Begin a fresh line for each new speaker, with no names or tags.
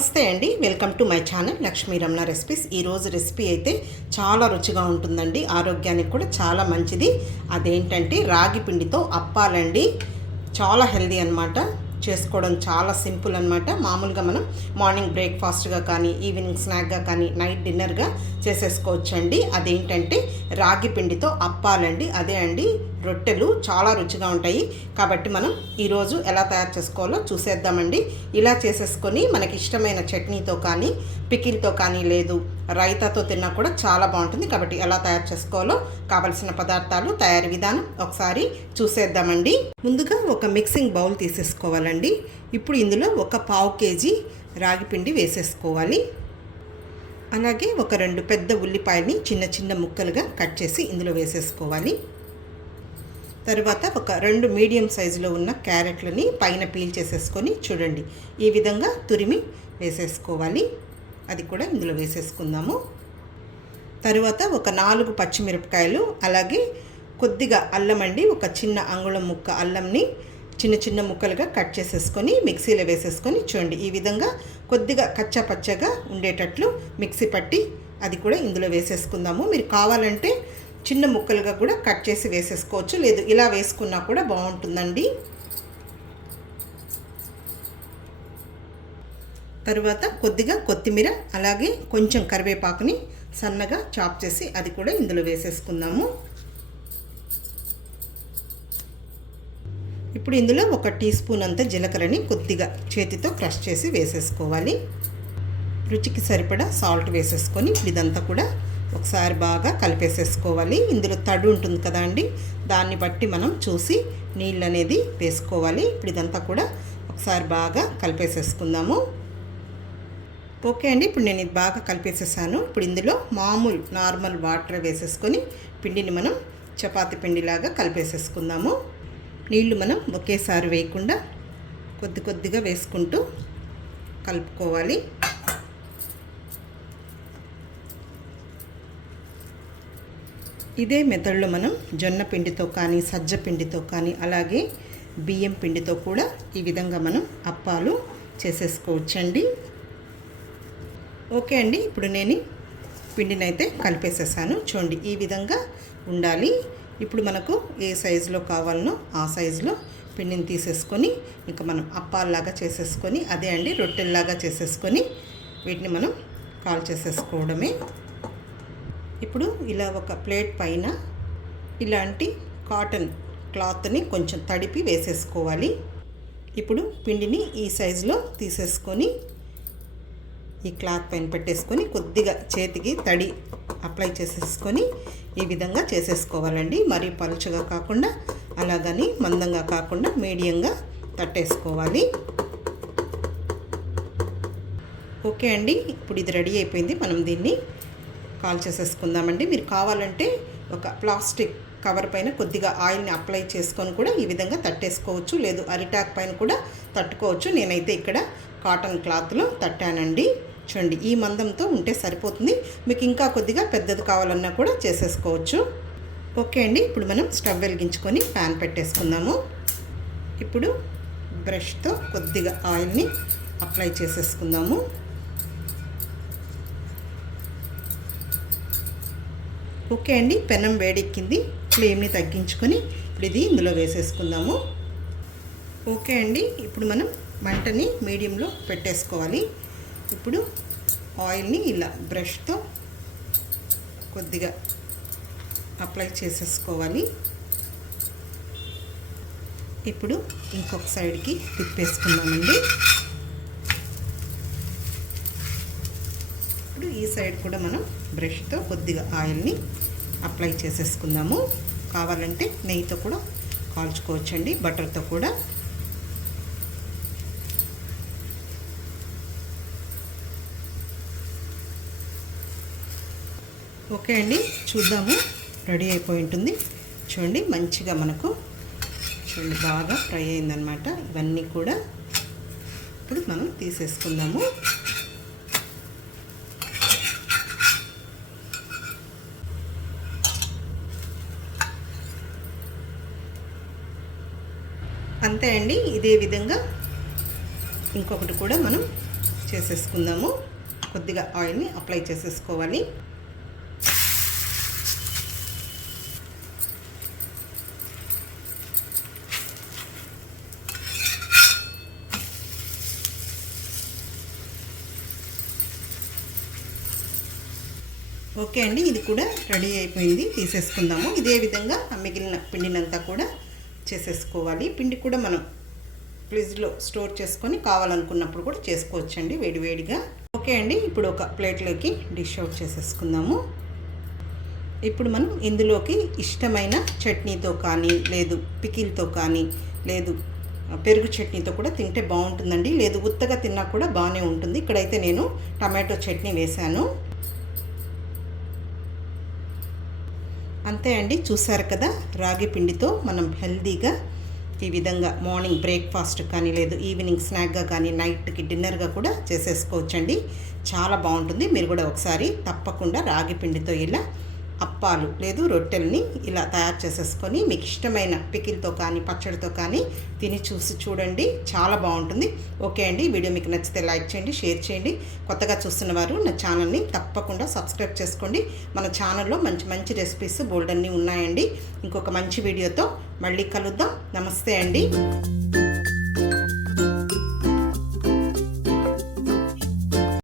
నమస్తే అండి. Welcome to my channel Lakshmi Ramana recipes. ఈరోజు రెసిపీ అయితే చాలా రుచిగా ఉంటుందండి. ఆరోగ్యానికి కూడా చాలా మంచిది. అదేంటంటే రాగి పిండితో అప్పాలండి. చాలా హెల్దీ అనమాట చేసుకోవడం చాలా సింపుల్ అన్నమాట. మామూలుగా మనం మార్నింగ్ బ్రేక్ఫాస్ట్గా కానీ ఈవినింగ్ స్నాక్గా కానీ నైట్ డిన్నర్గా చేసేసుకోవచ్చండి. అదేంటంటే రాగి పిండితో అప్పాలండి. అదే అండి రొట్టెలు చాలా రుచిగా ఉంటాయి. కాబట్టి మనం ఈరోజు ఎలా తయారు చేసుకోవాలో చూసేద్దామండి. ఇలా చేసేసుకొని మనకి ఇష్టమైన చట్నీతో కానీ పికిల్తో కానీ లేదు రైతాతో తిన్నా కూడా చాలా బాగుంటుంది. కాబట్టి ఎలా తయారు చేసుకోవాలో కావలసిన పదార్థాలు తయారీ విధానం ఒకసారి చూసేద్దామండి. ముందుగా ఒక మిక్సింగ్ బౌల్ తీసేసుకోవాలండి. ఇప్పుడు ఇందులో ఒక పావు కేజీ రాగిపిండి వేసేసుకోవాలి. అలాగే ఒక రెండు పెద్ద ఉల్లిపాయని చిన్న చిన్న ముక్కలుగా కట్ చేసి ఇందులో వేసేసుకోవాలి. తర్వాత ఒక రెండు మీడియం సైజులో ఉన్న క్యారెట్లని పైన పీల్ చేసేసుకొని చూడండి. ఈ విధంగా తురిమి వేసేసుకోవాలి. అది కూడా ఇందులో వేసేసుకుందాము. తరువాత ఒక నాలుగు పచ్చిమిరపకాయలు అలాగే కొద్దిగా అల్లం అండి ఒక చిన్న అంగుళం ముక్క అల్లంని చిన్న చిన్న ముక్కలుగా కట్ చేసేసుకొని మిక్సీలో వేసేసుకొని చూడండి ఈ విధంగా కొద్దిగా కచ్చా పచ్చగా ఉండేటట్లు మిక్సీ పట్టి అది కూడా ఇందులో వేసేసుకుందాము. మీరు కావాలంటే చిన్న ముక్కలుగా కూడా కట్ చేసి వేసేసుకోవచ్చు లేదు ఇలా వేసుకున్నా కూడా బాగుంటుందండి. తరువాత కొద్దిగా కొత్తిమీర అలాగే కొంచెం కరివేపాకుని సన్నగా చాప్ చేసి అది కూడా ఇందులో వేసేసుకుందాము. ఇప్పుడు ఇందులో ఒక టీ స్పూన్ అంత జీలకర్రని కొద్దిగా చేతితో క్రష్ చేసి వేసేసుకోవాలి. రుచికి సరిపడా సాల్ట్ వేసేసుకొని ఇదంతా కూడా ఒకసారి బాగా కలిపేసేసుకోవాలి. ఇందులో తడి ఉంటుంది కదా అండి దాన్ని బట్టి మనం చూసి నీళ్ళు అనేది వేసుకోవాలి. ఇప్పుడు ఇదంతా కూడా ఒకసారి బాగా కలిపేసేసుకుందాము. ఓకే అండి ఇప్పుడు నేను ఇది బాగా కలిపేసేసాను. ఇప్పుడు ఇందులో మామూలు నార్మల్ వాటర్ వేసేసుకొని పిండిని మనం చపాతి పిండిలాగా కలిపేసేసుకుందాము. నీళ్ళు మనం ఒకేసారి వేయకుండా కొద్ది కొద్దిగా వేసుకుంటూ కలుపుకోవాలి. ఇదే మెథడ్లో మనం జొన్న పిండితో కానీ సజ్జ పిండితో కానీ అలాగే బియ్యం పిండితో కూడా ఈ విధంగా మనం అప్పాలు చేసేసుకోవచ్చండి. ఓకే అండి ఇప్పుడు నేను పిండిని అయితే కలిపేసేసాను. చూడండి ఈ విధంగా ఉండాలి. ఇప్పుడు మనకు ఏ సైజులో కావాలనో ఆ సైజులో పిండిని తీసేసుకొని ఇంకా మనం అప్పాల్లాగా చేసేసుకొని అదే అండి రొట్టెల్లాగా చేసేసుకొని వీటిని మనం కాల్ చేసేసుకోవడమే. ఇప్పుడు ఇలా ఒక ప్లేట్ పైన ఇలాంటి కాటన్ క్లాత్ని కొంచెం తడిపి వేసేసుకోవాలి. ఇప్పుడు పిండిని ఈ సైజులో తీసేసుకొని ఈ క్లాత్ పైన పెట్టేసుకొని కొద్దిగా చేతికి తడి అప్లై చేసేసుకొని ఈ విధంగా చేసేసుకోవాలండి. మరీ పలుచగా కాకుండా అలాగని మందంగా కాకుండా మీడియంగా తట్టేసుకోవాలి. ఓకే అండి ఇప్పుడు ఇది రెడీ అయిపోయింది. మనం దీన్ని కాల్ చేసేసుకుందామండి. మీరు కావాలంటే ఒక ప్లాస్టిక్ కవర్ పైన కొద్దిగా ఆయిల్ని అప్లై చేసుకొని కూడా ఈ విధంగా తట్టేసుకోవచ్చు. లేదు అరిటాక్ పైన కూడా తట్టుకోవచ్చు. నేనైతే ఇక్కడ కాటన్ క్లాత్లో తట్టానండి. చూడండి ఈ మందంతో ఉంటే సరిపోతుంది. మీకు ఇంకా కొద్దిగా పెద్దది కావాలన్నా కూడా చేసేసుకోవచ్చు. ఓకే అండి. ఇప్పుడు మనం స్టవ్ వెలిగించుకొని ప్యాన్ పెట్టేసుకుందాము. ఇప్పుడు బ్రష్తో కొద్దిగా ఆయిల్ని అప్లై చేసేసుకుందాము. ఓకే అండి. పెనం వేడెక్కింది. ఫ్లేమ్ని తగ్గించుకొని ఇప్పుడు ఇది ఇందులో వేసేసుకుందాము. ఓకే అండి. ఇప్పుడు మనం మంటని మీడియంలో పెట్టేసుకోవాలి. ఇప్పుడు ఆయిల్ని ఇలా బ్రష్తో కొద్దిగా అప్లై చేసేసుకోవాలి. ఇప్పుడు ఇంకొక సైడ్కి తిప్పేసుకున్నామండి ఇప్పుడు ఈ సైడ్ కూడా మనం బ్రష్తో కొద్దిగా ఆయిల్ని అప్లై చేసేసుకుందాము. కావాలంటే నెయ్యితో కూడా కాల్చుకోవచ్చండి బటర్తో కూడా. ఓకే అండి చూద్దాము. రెడీ అయిపోయి ఉంటుంది. చూడండి మంచిగా మనకు చూడండి బాగా ఫ్రై అయిందనమాట ఇవన్నీ కూడా ఇప్పుడు మనం తీసేసుకుందాము. అంతే అండి ఇదే విధంగా ఇంకొకటి కూడా మనం చేసేసుకుందాము. కొద్దిగా ఆయిల్ని అప్లై చేసేసుకోవాలి. ఓకే అండి ఇది కూడా రెడీ అయిపోయింది తీసేసుకుందాము. ఇదే విధంగా మిగిలిన పిండినంతా కూడా చేసేసుకోవాలి. పిండి కూడా మనం ఫ్రిడ్జ్లో స్టోర్ చేసుకొని కావాలనుకున్నప్పుడు కూడా చేసుకోవచ్చండి వేడివేడిగా ఓకే అండి ఇప్పుడు ఒక ప్లేట్లోకి డిష్ అవుట్ చేసేసుకుందాము. ఇప్పుడు మనం ఇందులోకి ఇష్టమైన చట్నీతో కానీ లేదు పికిల్తో కానీ లేదు పెరుగు చట్నీతో కూడా తింటే బాగుంటుందండి. లేదు ఉత్తగా తిన్నా కూడా బాగానే ఉంటుంది. ఇక్కడైతే నేను టమాటో చట్నీ వేశాను. అంతే అండి. చూసారు కదా రాగి పిండితో మనం హెల్దీగా ఈ విధంగా మార్నింగ్ బ్రేక్ఫాస్ట్ కానీ లేదు ఈవినింగ్ స్నాక్గా కానీ నైట్కి డిన్నర్గా కూడా చేసేసుకోవచ్చండి. చాలా బాగుంటుంది. మీరు కూడా ఒకసారి తప్పకుండా రాగి పిండితో ఇలా అప్పాలు లేదు రొట్టెల్ని ఇలా తయారు చేసేసుకొని మీకు ఇష్టమైన పికిల్తో కానీ పచ్చడితో కానీ తిని చూసి చూడండి. చాలా బాగుంటుంది. ఓకే అండి. వీడియో మీకు నచ్చితే లైక్ చేయండి షేర్ చేయండి. కొత్తగా చూస్తున్న వారు నా ఛానల్ని తప్పకుండా సబ్స్క్రైబ్ చేసుకోండి. మన ఛానల్లో మంచి మంచి రెసిపీస్ బోల్డ్ అన్నీ ఉన్నాయండి. ఇంకొక మంచి వీడియోతో మళ్ళీ కలుద్దాం. నమస్తే అండి.